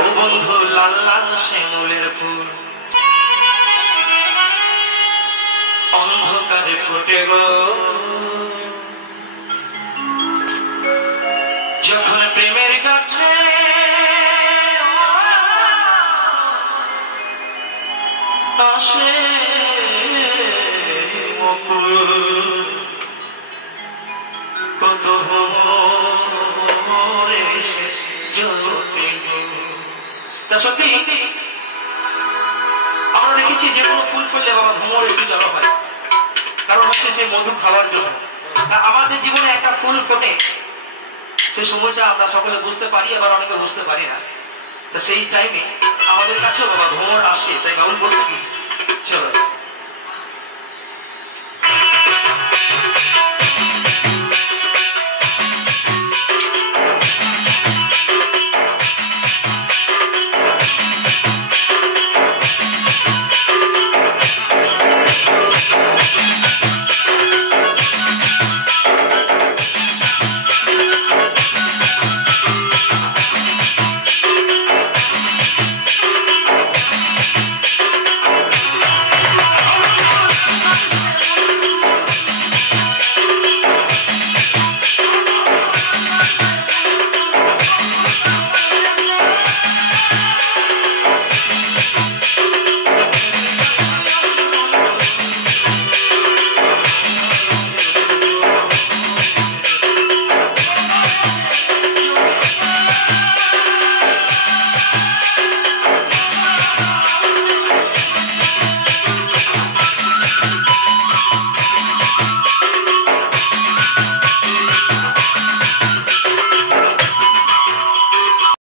ও বন্ধু লাল লাল শিমুলের ফুল অন্ধকারে ফোটে গো, যখন প্রেমের কাছে আসে কত সত্যি আমরা দেখেছি যে কোনো ফুল ফুললে বাবা ভ্রমর এসে জড়ো হয়, কারণ হচ্ছে সে মধু খাওয়ার জন্য। আমাদের জীবনে একটা ফুল ফোটে, সে সময়টা আমরা সকলে বুঝতে পারি, আবার অনেকে বুঝতে পারি না। তো সেই টাইমে আমাদের কাছেও বাবা ভ্রমর আসে, তাই বাবুল বলছে কি চলো